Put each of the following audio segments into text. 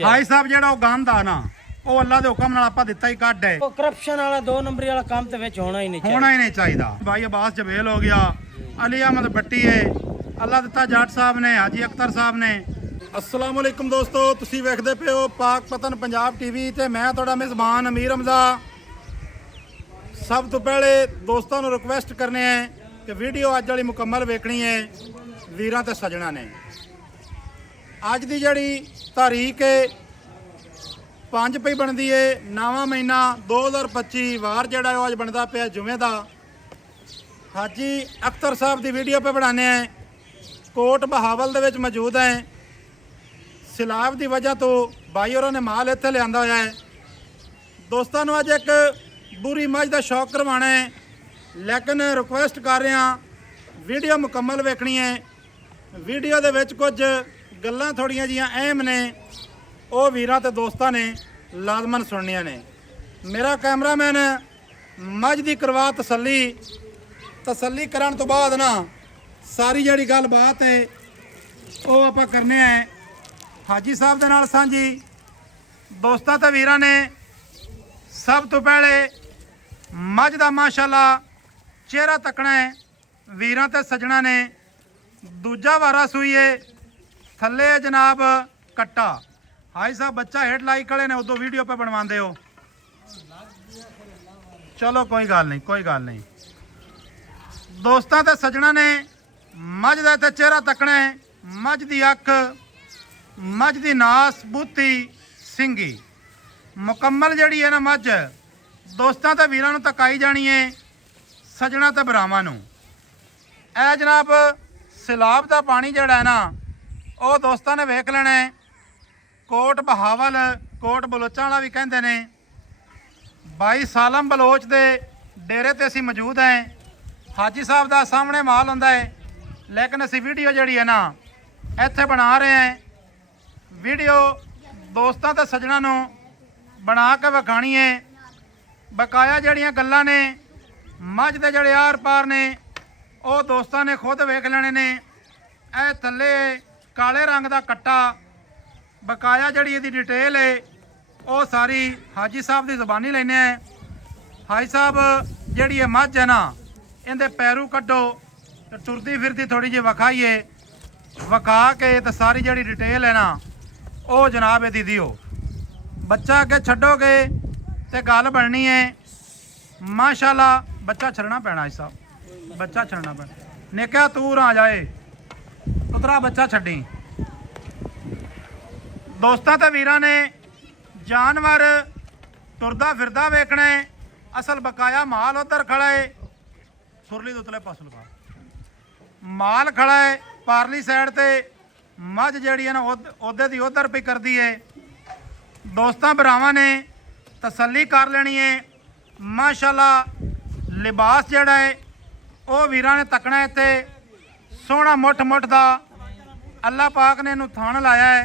High ਸਾਹਿਬ ਜਿਹੜਾ ਉਹ ਗੰਦ ਆ ਨਾ ਉਹ ਅੱਲਾ ਦੇ ਹੁਕਮ ਨਾਲ ਆਪਾਂ ਦਿੱਤਾ ਹੀ ਕੱਢ ਹੈ। ਉਹ ਕਰਪਸ਼ਨ ਵਾਲਾ 2 ਨੰਬਰੀ ਵਾਲਾ ਕੰਮ ਤੇ ਵਿੱਚ ਹੋਣਾ ਹੀ ਨਹੀਂ ਚਾਹੀਦਾ। ਭਾਈ ਅਬਾਸ ਜਵੇਲ ਹੋ ਗਿਆ, ਅਲੀ ਅਹਿਮਦ ਬੱਟੀ ਹੈ, ਅੱਲਾ ਦਿੱਤਾ ਜੱਟ ਸਾਹਿਬ ਨੇ, ਹਾਜੀ ਅਖਤਰ ਸਾਹਿਬ ਨੇ। अस्सलाम वालेकुम दोस्तों, तुसी वेखदे पे हो पाक पतन पंजाब टीवी ते मैं तुहाडा मेज़बान अमीर हमजा। सब तो पहले दोस्तों को रिक्वेस्ट करने हैं कि वीडियो अज वाली मुकम्मल वेखनी है वीरां ते सजना ने। अज की जिहड़ी तारीख है 5 पई बनती है 9वां महीना 2025 वार जिहड़ा अज बनता पिया जुमे का। हाजी अख्तर साहब की वीडियो पे बनाने हैं, कोट बहावल दे विच मौजूद हैं। सैलाब की वजह तो भाई और ने माल इत्थे लिआंदा होया है। दोस्तों अज एक बुरी मझ का शौक करवाना है, लेकिन रिक्वेस्ट कर रहे हैं वीडियो मुकम्मल वेखनी है। वीडियो दे विच कुछ गल्लां थोड़ियां जिहियां अहम ने, वो वीरां ते दोस्तां ने लाजमन सुननियां ने। मेरा कैमरामैन मझ की करवा तसल्ली करन तो बाद ना सारी जिहड़ी गल बात है वो आपां करने हैं हाजी साहब के नाल सांझी। दोस्तों ते वीरां ने सब तो पहले मझ का माशाअल्लाह चेहरा तकना है वीरां ते सजना ने। दूजा वारा सूई है थले जनाब कट्टा। हाजी साहब बच्चा हेठ लाई खड़े ने, उदों वीडियो पे बनवाते हो। चलो कोई गल नहीं। दोस्तों ते सजना ने मझ का इत्थे चेहरा तकना है। मझ की अख, मझ की नास, बूती, सिंगी मुकम्मल जड़ी है ना मझ दोस्तों ते वीरां नूं तकाई जानी है, सजना ते भरावां नूं। ए जनाब सैलाब का पानी जड़ा है ना वो दोस्तों ने वेख लेना है। कोट बहावल कोट बलोचां वाला भी कहते हैं। भाई सालम बलोच दे डेरे ते असीं मौजूद हैं। हाजी साहब का सामने माल हुंदा है, लेकिन असीं वीडियो जड़ी है ना इत्थे बना रहे हैं। वीडियो दोस्तों ते सजना नूं बना के विखाणी है। बकाया जड़ियां गल्लां ने मझ दे जड़े आर पार ने वो दोस्तों ने खुद वेख लेने ने। ए थल्ले काले रंग का कट्टा, बकाया जड़ी इहदी डिटेल है वो सारी हाजी साहब की ज़बानी लैने हैं। हाजी साहब जड़ी है मझ है ना इहदे पैरू कड्डो ते टुरदी फिरदी थोड़ी जी विखाईए, विखा के तो सारी जड़ी डिटेल है ना वो जनाब दी दिओ। बच्चा अगे छड्डोगे तो गल बननी है माशाअल्लाह। बच्चा छड़ना पैना इस साहब, बच्चा छड़ना पैना। निका तूर आ जाए पुत्रा बच्चा छड्डी। दोस्तों ते वीरां ने जानवर तुरदा फिरदा वेखना है। असल बकाया माल उधर खड़ा है, सुरली उतले पास लगा माल खड़ा है पारली साइड ते। मझ जड़ी है ना उहदे दी उधर पे करती है। दोस्तों भरावां ने तसल्ली कर लेनी है माशाअल्लाह। लिबास जड़ा है वो वीरां ने तकना है। इत्थे सोहना मुठ दा अल्लाह पाक ने इनू थान लाया है।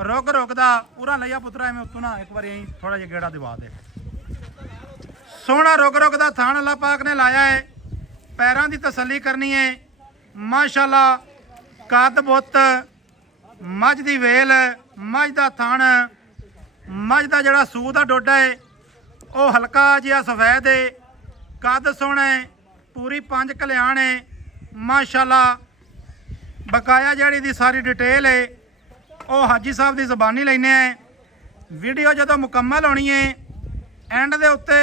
रुक दा पूरा लिया पुत्रा में उत्तों ना एक बार यहीं थोड़ा जिहा गेड़ा दिवा दे। सोहना रुक दा थान अल्लाह पाक ने लाया है। पैरों की तसल्ली करनी है माशाअल्लाह। कद बुत मझ की वेल, मझ का थण, मझ का जड़ा सूह का डोडा है वो हल्का जिहा सफेद है। कद सोहना है, पूरी 5 कल्याण है माशाअल्लाह। बकाया जड़ी दी सारी डिटेल है वो हाजी साहब की ज़बानी लैने हैं। वीडियो जो मुकम्मल होनी है एंड दे उत्ते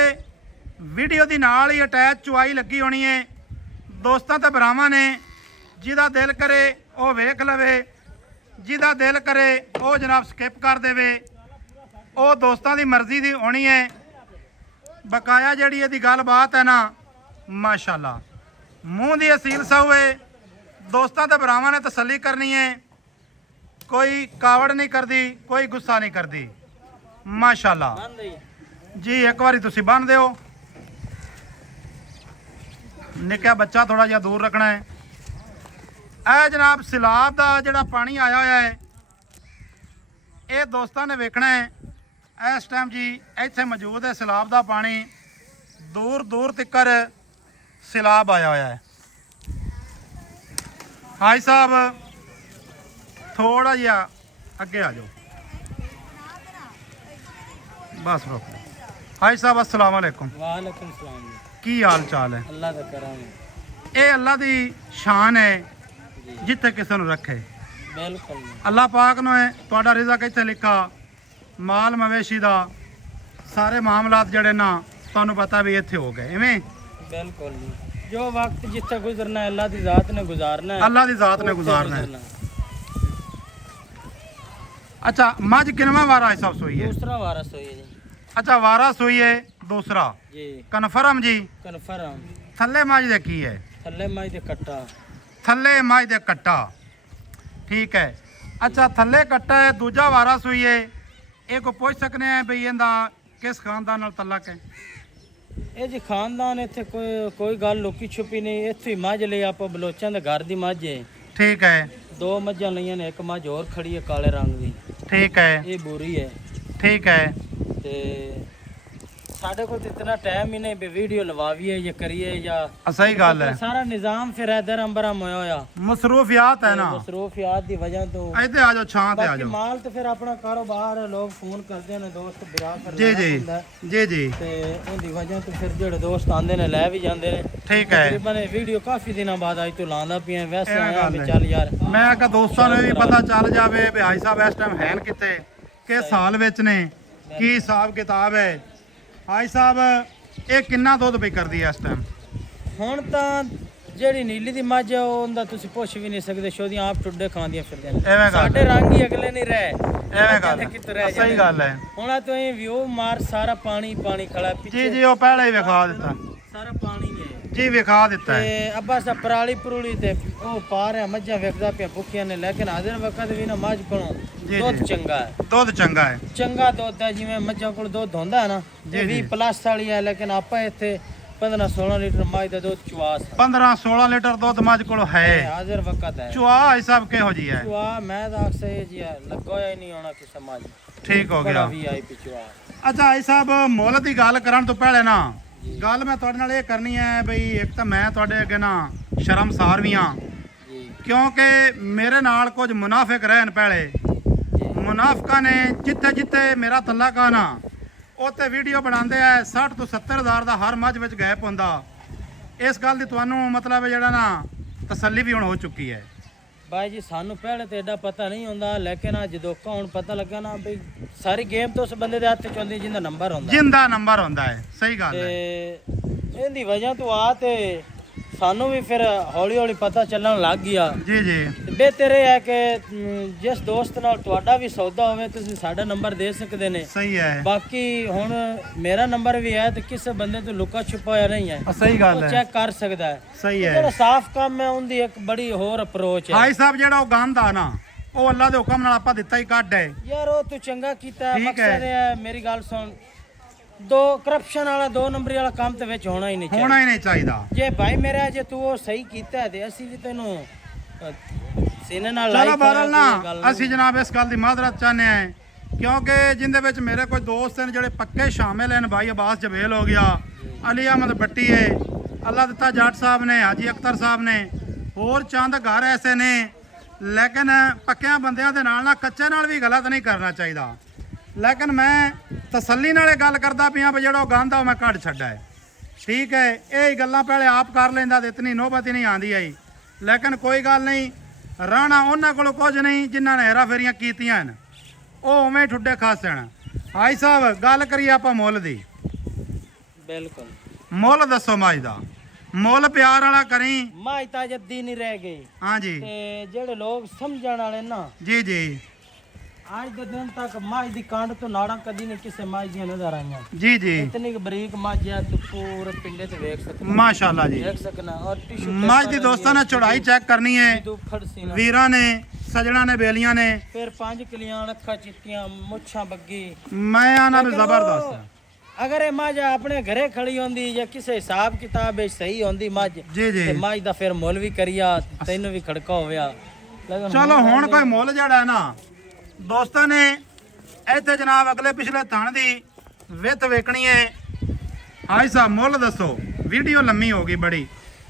वीडियो की नाल ही अटैच चुआई लगी होनी है। दोस्तों ते भरावां ने जिहदा दिल करे वो वेख लवे, जिहदा दिल करे वो जनाब स्किप कर देवे, वो दोस्तों की मर्जी की होनी है। बकाया जड़ी इहदी गल बात है ना माशाअल्लाह मूँह की असील सौ है। दोस्तों ते भरावां ने तसल्ली करनी है, कोई कावड़ नहीं करती, कोई गुस्सा नहीं करती माशाअल्लाह जी। एक बारी तुसीं बन दिओ। निक्का बच्चा थोड़ा जिहा दूर रखना है। ਇਹ जनाब सैलाब का जोड़ा पानी आया हुआ है ये दोस्तों ने वेखना है। इस टाइम जी इत्थे मौजूद है सैलाब का पानी, दूर दूर तक सैलाब आया हुआ है। हाजी साहब थोड़ा जिहा अगे आ जाओ। ਬਸ ਰੁਕ ਜਾ। ਹਾਈ ਸਾਹਿਬ अस्सलाम वालेकुम, ਵਾਲੇਕੁਮ ਸਲਾਮ ਜੀ। ਕੀ ਹਾਲ ਚਾਲ ਹੈ? ਅੱਲਾ ਦਾ ਕਰਮ ਹੈ ਇਹ ਅੱਲਾ ਦੀ ਸ਼ਾਨ ਹੈ ਜੀ। ਜਿੱਥੇ ਕਿਸੇ ਨੂੰ ਰੱਖੇ। ਬਿਲਕੁਲ ਜੀ। ਅੱਲਾ ਪਾਕ ਨੇ ਤੁਹਾਡਾ ਰਿਜ਼ਕ ਇੱਥੇ ਲਿਖਾ, ਮਾਲ ਮਵੇਸ਼ੀ ਦਾ ਸਾਰੇ ਮਾਮਲਾਤ ਜਿਹੜੇ ਨਾ ਤੁਹਾਨੂੰ ਪਤਾ ਵੀ ਇੱਥੇ ਹੋ ਗਏ ਇਵੇਂ। ਬਿਲਕੁਲ ਜੀ। ਜੋ ਵਕਤ ਜਿੱਥੇ ਗੁਜ਼ਰਨਾ ਹੈ ਅੱਲਾ ਦੀ ਜ਼ਾਤ ਨੇ ਗੁਜ਼ਾਰਨਾ ਹੈ। ਅੱਲਾ ਦੀ ਜ਼ਾਤ ਨੇ ਉੱਥੇ ਗੁਜ਼ਾਰਨਾ ਹੈ। ਗੁਜ਼ਰਨਾ। ਅੱਛਾ ਮੱਝ ਕਿੰਨਵਾਂ ਵਾਰਾ ਹੈ ਸਾਹਿਬ ਸੋਈ ਹੈ? ਦੂਸਰਾ ਵਾਰਸ ਹੋਈ ਹੈ ਜੀ। ਅੱਛਾ ਵਾਰਾ ਸੋਈ ਹੈ ਦੂਸਰਾ, ਜੀ ਕਨਫਰਮ ਜੀ। ਕਨਫਰਮ। ਥੱਲੇ ਮੱਝ ਦੇ ਕੀ ਹੈ? ਥੱਲੇ ਮਾਈ ਦੇ ਕੱਟਾ। ਥੱਲੇ ਮੱਝ ਦੇ ਕੱਟਾ, ਠੀਕ ਹੈ। ਅੱਛਾ ਥੱਲੇ ਕੱਟਾ ਹੈ, ਦੂਜਾ ਵਾਰਾ ਸੋਈ ਹੈ। ਇਹ ਕੋ ਪੁੱਛ ਸਕਨੇ ਆ ਬਈ ਇਹਦਾ ਕਿਸ ਖਾਨਦਾਨ ਨਾਲ ਤਲਕ ਹੈ? ਇਹ ਜੀ ਖਾਨਦਾਨ ਇੱਥੇ ਕੋਈ ਗੱਲ ਲੁਕੀ ਛੁਪੀ ਨਹੀਂ। ਇੱਥੇ ਹੀ ਮੱਝ ਲਈ ਆਪਾਂ ਬਲੋਚਾਂ ਦੇ ਘਰ ਦੀ ਮੱਝ ਹੈ। ਠੀਕ ਹੈ, ਦੋ ਮੱਝਾਂ ਲਈਆਂ ਨੇ, ਇੱਕ ਮੱਝ ਹੋਰ ਖੜੀ ਹੈ ਕਾਲੇ ਰੰਗ ਦੀ, ਠੀਕ ਹੈ, ਇਹ ਬੂਰੀ ਹੈ। ਠੀਕ ਹੈ। ਤੇ ਸਾਡੇ ਕੋਲ ਤਾਂ ਇਤਨਾ ਟਾਈਮ ਹੀ ਨਹੀਂ ਵੀ ਵੀਡੀਓ ਲਵਾਵੀਏ ਜਾਂ ਕਰੀਏ ਜਾਂ ਸਹੀ ਗੱਲ ਹੈ। ਸਾਰਾ ਨਿਜ਼ਾਮ ਫਿਰ ਇਧਰ ਅੰਬਰਮ ਹੋਇਆ ਹੋਇਆ ਮਸਰੂਫੀਆਤ ਹੈ ਨਾ, ਮਸਰੂਫੀਆਤ ਦੀ ਵਜ੍ਹਾ ਤੋਂ। ਇੱਥੇ ਆ ਜਾਓ, ਛਾਂ ਤੇ ਆ ਬਾਕੀ ਜਾਓ। ਮਾਲ ਤੇ ਫਿਰ ਆਪਣਾ ਕਾਰੋਬਾਰ ਹੈ, ਲੋਕ ਫੋਨ ਕਰਦੇ ਨੇ, ਦੋਸਤ ਬਿਰਾ ਕਰ ਜੀ ਜੀ ਜੀ ਜੀ, ਤੇ ਉਹਦੀ ਵਜ੍ਹਾ ਤੋਂ ਫਿਰ ਜਿਹੜੇ ਦੋਸਤ ਆਉਂਦੇ ਨੇ ਲੈ ਵੀ ਜਾਂਦੇ ਨੇ। ਠੀਕ ਹੈ। ਤਕਰੀਬਨ ਇਹ ਵੀਡੀਓ ਕਾਫੀ ਦਿਨਾਂ ਬਾਅਦ ਅੱਜ ਤੋਂ ਲਾਉਂਦਾ ਪਿਆ। ਵੈਸੇ ਇਹ ਆਇਆ ਗੱਲ ਵੀ ਹੈ। ਚੱਲ ਯਾਰ ਮੈਂ ਕਿਹਾ ਦੋਸਤਾਂ ਨੂੰ ਵੀ ਪਤਾ ਚੱਲ ਜਾਵੇ ਵੀ ਹਾਈ ਸਾਹਿਬ ਇਸ ਟਾਈਮ ਹੈਨ ਕਿਤੇ, ਕਿਸ ਸਾਲ ਵਿੱਚ ਨੇ, ਕੀ ਹਿਸਾਬ ਕਿਤਾਬ ਹੈ। ਹਾਈ ਸਾਹਿਬ ਇਹ ਕਿੰਨਾ ਦੁੱਧ ਪਈ ਕਰਦੀ ਹੈ ਇਸ ਟਾਈਮ? ਹੁਣ ਤਾਂ ਜਿਹੜੀ ਨੀਲੀ ਦੀ ਮੱਝ ਹੈ ਉਹਦਾ ਤੁਸੀਂ ਪੁੱਛ ਵੀ ਨਹੀਂ ਸਕਦੇ, ਸ਼ੋਦੀਆਂ ਆਪ ਟੁੱਡੇ ਖਾਂਦੀਆਂ ਫਿਰਦੇ ਨੇ। ਐਵੇਂ ਗੱਲ ਸਾਡੇ ਰੰਗ ਹੀ ਅਗਲੇ ਨਹੀਂ ਰਹੇ, ਐਵੇਂ ਗੱਲ ਕਿੱਥੇ ਰਹਿ ਸਹੀ ਗੱਲ ਹੈ ਹੁਣ ਤੋਂ ਇਹ ਵਿਊ ਮਾਰ ਸਾਰਾ ਪਾਣੀ ਪਾਣੀ ਖੜਾ ਜੀ ਪਿੱਛੇ, ਜੀ। ਉਹ ਪਹਿਲਾਂ ਹੀ ਵਿਖਾ ਦਿੱਤਾ ਸਾਰਾ ਪਾਣੀ ਹੈ ਜੀ, ਵਿਖਾ ਦਿੱਤਾ ਹੈ। ਤੇ ਅੱਬਾ ਸਾ ਪਰਾਲੀ ਪਰੂਲੀ ਤੇ ਉਹ ਪਾ ਰਿਹਾ ਮੱਝਾਂ ਵੇਖਦਾ ਪਿਆ ਭੁੱਖੀਆਂ ਨੇ, ਲੇਕਿਨ ਹਾਜ਼ਰ ਵਕਤ ਵੀ ਨਾ ਮੱਝ ਕੋਲੋਂ ਜੀ, ਦੁੱਧ ਜੀ। ਚੰਗਾ ਹੈ। ਦੁੱਧ ਚੰਗਾ ਹੈ, ਚੰਗਾ ਦੁੱਧ ਹੈ, ਜਿਵੇਂ ਮੱਝਾਂ ਕੋਲ ਦੁੱਧ ਹੁੰਦਾ ਹੈ ਨਾ, ਜੀ, ਇਹ 20 ਜੀ। ਪਲੱਸ ਵਾਲੀ ਹੈ, ਲੇਕਿਨ ਆਪਾਂ ਇੱਥੇ 15-16 ਲੀਟਰ ਮੱਝ ਦਾ ਦੁੱਧ ਚੁਆਸ ਹੈ। 15-16 ਲੀਟਰ ਦੁੱਧ ਮੱਝ ਕੋਲ ਹੈ। ਹਾਜ਼ਰ ਵਕਤ ਹੈ ਚੁਆ ਹਾਈ ਸਾਹਿਬ ਕਿਹੋ ਜੀ ਹੈ? ਚੁਆ ਮੈਂ ਤਾਂ ਅਕਸਰ ਇਹ ਜੀ ਲੱਗਾ ਹੋਇਆ ਹੀ ਨਹੀਂ ਹੋਣਾ ਕਿਸੇ ਮੱਝ, ਠੀਕ ਹੋ ਬੜਾ ਗਿਆ। VIP ਚੁਆ। ਅੱਛਾ ਹਾਈ ਸਾਹਿਬ ਮੁੱਲ ਦੀ ਗੱਲ ਕਰਨ ਤੋਂ ਪਹਿਲੇ ਨਾ ਗੱਲ ਮੈਂ ਤੁਹਾਡੇ ਨਾਲ ਇਹ ਕਰਨੀ ਹੈ ਬਈ ਇੱਕ ਤਾਂ ਮੈਂ ਤੁਹਾਡੇ ਅੱਗੇ ਨਾ ਸ਼ਰਮਸਾਰ ਵੀ ਹਾਂ, ਜੀ ਕਿਉਂਕਿ ਮੇਰੇ ਨਾਲ ਕੁਝ ਮੁਨਾਫਿਕ ਰਹਿਣ ਪਹਿਲੇ। ਮੁਨਾਫਿਕਾਂ ਨੇ ਜਿੱਥੇ ਜਿੱਥੇ ਮੇਰਾ ਤਲਕ ਆ ਨਾ ਉੱਥੇ ਵੀਡੀਓ ਬਣਾਉਂਦੇ ਆ 60 ਤੋਂ 70 ਹਜ਼ਾਰ ਦਾ ਹਰ ਮੱਝ ਵਿੱਚ ਗੈਪ ਹੁੰਦਾ। ਇਸ ਗੱਲ ਦੀ ਤੁਹਾਨੂੰ ਮਤਲਬ ਜਿਹੜਾ ਨਾ ਤਸੱਲੀ ਵੀ ਹੁਣ ਹੋ ਚੁੱਕੀ ਹੈ। ਬਾਈ ਜੀ ਸਾਨੂੰ ਪਹਿਲੇ ਤੇ ਐਡਾ ਪਤਾ ਨਹੀਂ ਹੁੰਦਾ, ਲੇਕਿਨ ਅੱਜ ਜਦੋਂ ਹੁਣ ਪਤਾ ਲੱਗਾ ਨਾ ਬਈ ਸਾਰੀ ਗੇਮ ਤਾਂ ਉਸ ਬੰਦੇ ਦੇ ਹੱਥ ਚ ਹੁੰਦੀ ਜਿੰਦਾ ਨੰਬਰ ਹੁੰਦਾ, ਜਿੰਦਾ ਨੰਬਰ ਹੁੰਦਾ ਹੈ। ਸਹੀ ਗੱਲ ਹੈ। ਤੇ ਇਹਦੀ ਵਜ੍ਹਾ ਤੋਂ ਆ ਤੇ ਸਾਨੂੰ ਵੀ ਫਿਰ ਹੌਲੀ ਹੌਲੀ ਪਤਾ ਚੱਲਣ ਲੱਗ ਗਿਆ। ਜੀ ਜੀ, ਤੇ ਬਿਹਤਰ ਇਹ ਹੈ ਕਿ ਜਿਸ ਦੋਸਤ ਨਾਲ ਤੁਹਾਡਾ ਵੀ ਸੌਦਾ ਹੋਵੇ ਤੁਸੀਂ ਸਾਡਾ ਨੰਬਰ ਦੇ ਸਕਦੇ ਨੇ। ਸਹੀ ਹੈ। ਬਾਕੀ ਹੁਣ ਮੇਰਾ ਨੰਬਰ ਵੀ ਹੈ ਤੇ ਕਿਸੇ ਬੰਦੇ ਤੋਂ ਲੁਕਾ ਛੁਪਾਇਆ ਨਹੀਂ ਹੈ, ਸਹੀ ਗੱਲ ਉਹ ਹੈ। ਚੈੱਕ ਕਰ ਸਕਦਾ ਹੈ। ਸਹੀ ਜਿਹੜਾ ਹੈ। ਸਾਫ਼ ਕੰਮ ਹੈ ਉਹਦੀ ਇੱਕ ਬੜੀ ਹੋਰ ਅਪਰੋਚ ਹੈ। ਹਾਈ ਸਾਹਿਬ ਜਿਹੜਾ ਉਹ ਗੰਦ ਆ ਨਾ ਉਹ ਅੱਲਾ ਦੇ ਹੁਕਮ ਨਾਲ ਆਪਾਂ ਦਿੱਤਾ ਹੀ ਕੱਢ ਹੈ। ਯਾਰ ਉਹ ਤੂੰ ਚੰਗਾ ਕੀਤਾ ਹੈ, ਠੀਕ ਮਕਸਦ ਹੈ। ਇਹ ਹੈ ਮੇਰੀ ਗੱਲ ਸੁਣ, ਦੋ ਕਰਪਸ਼ਨ ਵਾਲਾ 2 ਨੰਬਰੀ ਵਾਲਾ ਕੰਮ ਤੇ ਵਿੱਚ ਹੋਣਾ ਹੀ ਨਹੀਂ ਚਾਹੀਦਾ। ਹੋਣਾ ਹੀ ਨਹੀਂ ਚਾਹੀਦਾ। ਜੇ ਭਾਈ ਮੇਰਾ ਜੇ ਤੂੰ ਉਹ ਸਹੀ ਕੀਤਾ ਹੈ ਤੇ ਅਸੀਂ ਵੀ ਤੈਨੂੰ ਸੀਨੇ ਨਾਲ ਲਾਈਕ ਚਲੋ ਬਹਰਹਾਲ ਨਾ ਅਸੀਂ ਜਨਾਬ ਇਸ ਗੱਲ ਦੀ ਮਾਜ਼ਰਤ ਚਾਹੁੰਦੇ ਹਾਂ, ਕਿਉਂਕਿ ਜਿੰਦੇ ਵਿੱਚ ਮੇਰੇ ਕੋਈ ਦੋਸਤ ਨੇ ਜਿਹੜੇ ਪੱਕੇ ਸ਼ਾਮਿਲ ਹਨ। ਭਾਈ ਅਬਾਸ ਜਵੇਲ ਹੋ ਗਿਆ, ਅਲੀ ਅਹਿਮਦ ਬੱਟੀ ਹੈ, ਅੱਲਾ ਦਿੱਤਾ ਜੱਟ ਸਾਹਿਬ ਨੇ, ਹਾਜੀ ਅਖਤਰ ਸਾਹਿਬ ਨੇ, ਹੋਰ ਚੰਦ ਘਰ ਐਸੇ ਨੇ। ਲੇਕਿਨ ਪੱਕਿਆਂ ਬੰਦਿਆਂ ਦੇ ਨਾਲ ਕੱਚੇ ਨਾਲ ਵੀ ਗਲਤ ਨਹੀਂ ਕਰਨਾ ਚਾਹੀਦਾ। ਲੇਕਿਨ ਮੈਂ ਤਸੱਲੀ ਨਾਲ ਇਹ ਗੱਲ ਕਰਦਾ ਪਿਆ ਵੀ ਜਿਹੜਾ ਉਹ ਗੰਦ ਆ ਉਹ ਮੈਂ ਕੱਢ ਛੱਡਾ ਹੈ। ਠੀਕ ਹੈ, ਇਹ ਗੱਲਾਂ ਪਹਿਲੇ ਆਪ ਕਰ ਲੈਂਦਾ ਤੇ ਇਤਨੀ ਨੌਬਤ ਹੀ ਨਹੀਂ ਆਉਂਦੀ ਆਈ। ਲੇਕਿਨ ਕੋਈ ਗੱਲ ਨਹੀਂ, ਰਾਣਾ ਉਹਨਾਂ ਕੋਲ ਕੁਝ ਨਹੀਂ ਜਿਨ੍ਹਾਂ ਨੇ ਹੈਰਾ ਫੇਰੀਆਂ ਕੀਤੀਆਂ ਹਨ, ਉਹ ਉਵੇਂ ਠੁੱਡੇ ਖਾਸ ਹਨ। ਹਾਈ ਸਾਹਿਬ ਗੱਲ ਕਰੀਏ ਆਪਾਂ ਮੁੱਲ ਦੀ। ਬਿਲਕੁਲ ਮੁੱਲ ਦੱਸੋ ਮੱਝ ਦਾ, ਮੁੱਲ ਪਿਆਰ ਵਾਲਾ ਕਰੀ। ਮਾਈ ਤਾਂ ਜੱਦੀ ਨਹੀਂ ਰਹਿ ਗਈ। ਹਾਂਜੀ ਤੇ ਜਿਹੜੇ ਲੋਕ ਸਮਝਣ ਵਾਲੇ ਨਾ, ਜੀ ਜੀ ਅੱਜ ਦੇ ਦਿਨ ਤੱਕ ਮੱਝ ਦੀ ਕਾਂਡ ਤੋਂ ਨਾੜਾਂ ਕਦੀ ਨਹੀਂ ਕਿਸੇ ਮੱਝ ਦੀਆਂ ਨਜ਼ਰ ਆਈਆਂ। ਜੀ ਜੀ, ਇਤਨੀ ਕੁ ਬਰੀਕ ਮੱਝ ਹੈ ਤੂੰ ਪੂਰੇ ਪਿੰਡੇ ਤੇ ਵੇਖ ਸਕਦਾ, ਮਾਸ਼ਾਅੱਲਾ ਜੀ। ਦੇਖ ਸਕਣਾ। ਔਰ ਟਿਸ਼ੂ ਮੱਝ ਦੀ ਦੋਸਤਾਂ ਨੇ ਚੌੜਾਈ ਚੈੱਕ ਕਰਨੀ ਹੈ। ਤੂੰ ਖੜਸੀ ਨਾ, ਵੀਰਾਂ ਨੇ, ਸਜਣਾ ਨੇ, ਬੇਲੀਆਂ ਨੇ, ਫਿਰ 5 ਕਿਲੀਆਂ, ਅੱਖਾਂ ਚਿੱਟੀਆਂ, ਮੁੱਛਾਂ ਬੱਗੀ। ਮੈਂ ਆਣਾ ਵੀ ਲੇਕਿਨ ਜ਼ਬਰਦਸਤ ਉਹ- ਹੈ। ਅਗਰ ਇਹ ਮੱਝ ਆਪਣੇ ਘਰੇ ਖੜੀ ਹੁੰਦੀ ਜਾਂ ਕਿਸੇ ਹਿਸਾਬ ਕਿਤਾਬ ਵਿੱਚ ਸਹੀ ਹੁੰਦੀ ਮੱਝ, ਜੀ ਜੀ, ਤੇ ਮੱਝ ਦਾ ਫਿਰ ਮੁੱਲ ਵੀ ਕਰੀਆ, ਤੈਨੂੰ ਵੀ ਖੜਕਾ ਹੋਵਿਆ। ਲੇਕਿਨ ਚਲੋ ਹੁਣ ਕੋਈ ਮੁੱਲ ਜਿਹੜਾ ਹੈ ਨਾ ਦੋਸਤਾਂ ਨੇ ਇੱਥੇ ਜਨਾਬ ਅਗਲੇ ਪਿਛਲੇ ਥਣ ਦੀ ਵਿੱਥ ਵੇਖਣੀ ਹੈ। ਹਾਈ ਸਾਹਿਬ ਮੁੱਲ ਦੱਸੋ, ਵੀਡੀਓ ਲੰਮੀ ਹੋ ਗਈ ਬੜੀ।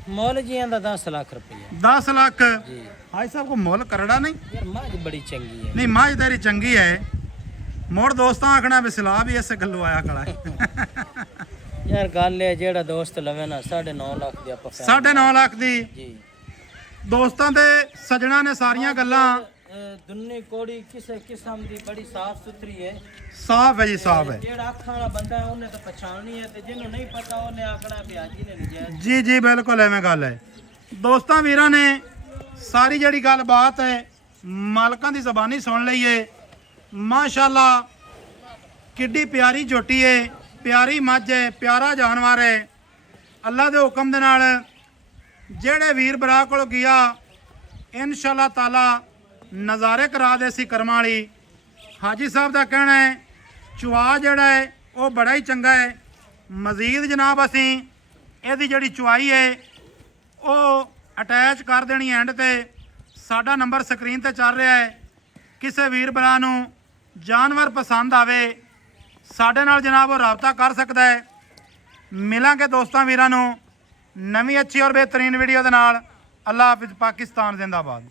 ਮੁੱਲ ਜੀਆਂ ਦਾ 10 ਲੱਖ ਰੁਪਏ 10 ਲੱਖ। ਜੀ। ਹਾਈ ਸਾਹਿਬ ਕੋ ਮੁੱਲ ਕਰੜਾ ਨਹੀਂ? ਯਾਰ ਮੱਝ ਬੜੀ ਚੰਗੀ ਹੈ। ਨਹੀਂ ਮੱਝ ਤੇਰੀ ਚੰਗੀ ਹੈ, ਮੁੜ ਦੋਸਤਾਂ ਆਖਣਾ ਵੀ ਸਲਾਹ ਵੀ ਇਸੇ ਗੱਲੋਂ ਆਇਆ ਖੜਾ ਹੈ। ਯਾਰ ਗੱਲ ਇਹ ਜਿਹੜਾ ਦੋਸਤ ਲਵੇ ਨਾ 9.5 ਲੱਖ ਦੀ ਆਪਾਂ 9.5 ਲੱਖ ਦੀ ਜੀ ਦੋਸਤਾਂ ਦੇ ਸੱਜਣਾ ਨੇ ਸਾਰੀਆਂ ਗੱਲਾਂ ਦੁੰਨੀ ਕੋੜੀ ਕਿਸੇ ਕਿਸਮ ਦੀ ਬੜੀ ਸਾਫ ਸੁਥਰੀ ਹੈ। ਸਾਫ਼ ਹੈ ਜੀ, ਸਾਫ਼ ਹੈ ਜਿਹੜਾ ਅੱਖਾਂ ਵਾਲਾ ਬੰਦਾ ਹੈ ਉਹਨੇ ਤਾਂ ਪਛਾਣਨੀ ਹੈ, ਤੇ ਜਿਹਨੂੰ ਨਹੀਂ ਪਤਾ ਉਹਨੇ ਆਖਣਾ ਵੀ ਹਾਜੀ ਨੇ ਨਜਾਇਜ਼। ਜੀ ਜੀ ਬਿਲਕੁਲ ਐਵੇਂ ਗੱਲ ਹੈ। ਦੋਸਤਾਂ ਵੀਰਾਂ ਨੇ ਸਾਰੀ ਜਿਹੜੀ ਗੱਲਬਾਤ ਹੈ ਮਾਲਕਾਂ ਦੀ ਜ਼ਬਾਨੀ ਸੁਣ ਲਈ ਏ। ਮਾਸ਼ਾਅੱਲਾ ਕਿੱਡੀ ਪਿਆਰੀ ਝੋਟੀ ਏ, ਪਿਆਰੀ ਮੱਝ ਹੈ, ਪਿਆਰਾ ਜਾਨਵਰ ਹੈ। ਅੱਲਾ ਦੇ ਹੁਕਮ ਦੇ ਨਾਲ ਜਿਹੜੇ ਵੀਰ ਭਰਾ ਕੋਲ ਗਿਆ ਇਨਸ਼ਾਅੱਲਾ ਤਾਲਾ ਨਜ਼ਾਰੇ ਕਰਾ ਦੇ ਸੀ ਕਰਮਾਂ ਵਾਲੀ। ਹਾਜੀ ਸਾਹਿਬ ਦਾ ਕਹਿਣਾ ਹੈ ਚੁਆ ਜਿਹੜਾ ਹੈ ਉਹ ਬੜਾ ਹੀ ਚੰਗਾ ਹੈ। ਮਜ਼ੀਦ ਜਨਾਬ ਅਸੀਂ ਇਹਦੀ ਜਿਹੜੀ ਚੁਆਈ ਹੈ ਉਹ ਅਟੈਚ ਕਰ ਦੇਣੀ ਐਂਡ ਤੇ। ਸਾਡਾ ਨੰਬਰ ਸਕਰੀਨ ਤੇ ਚੱਲ ਰਿਹਾ ਹੈ। ਕਿਸੇ ਵੀਰ ਭਰਾ ਨੂੰ ਜਾਨਵਰ ਪਸੰਦ ਆਵੇ ਸਾਡੇ ਨਾਲ ਜਨਾਬ ਉਹ ਰਾਬਤਾ ਕਰ ਸਕਦਾ ਹੈ। ਮਿਲਾਂਗੇ ਦੋਸਤਾਂ ਵੀਰਾਂ ਨੂੰ ਨਵੀਂ ਅੱਛੀ ਔਰ ਬਿਹਤਰੀਨ ਵੀਡੀਓ ਦੇ ਨਾਲ। ਅੱਲਾ ਹਾਫਿਜ਼। ਪਾਕਿਸਤਾਨ ਜ਼ਿੰਦਾਬਾਦ।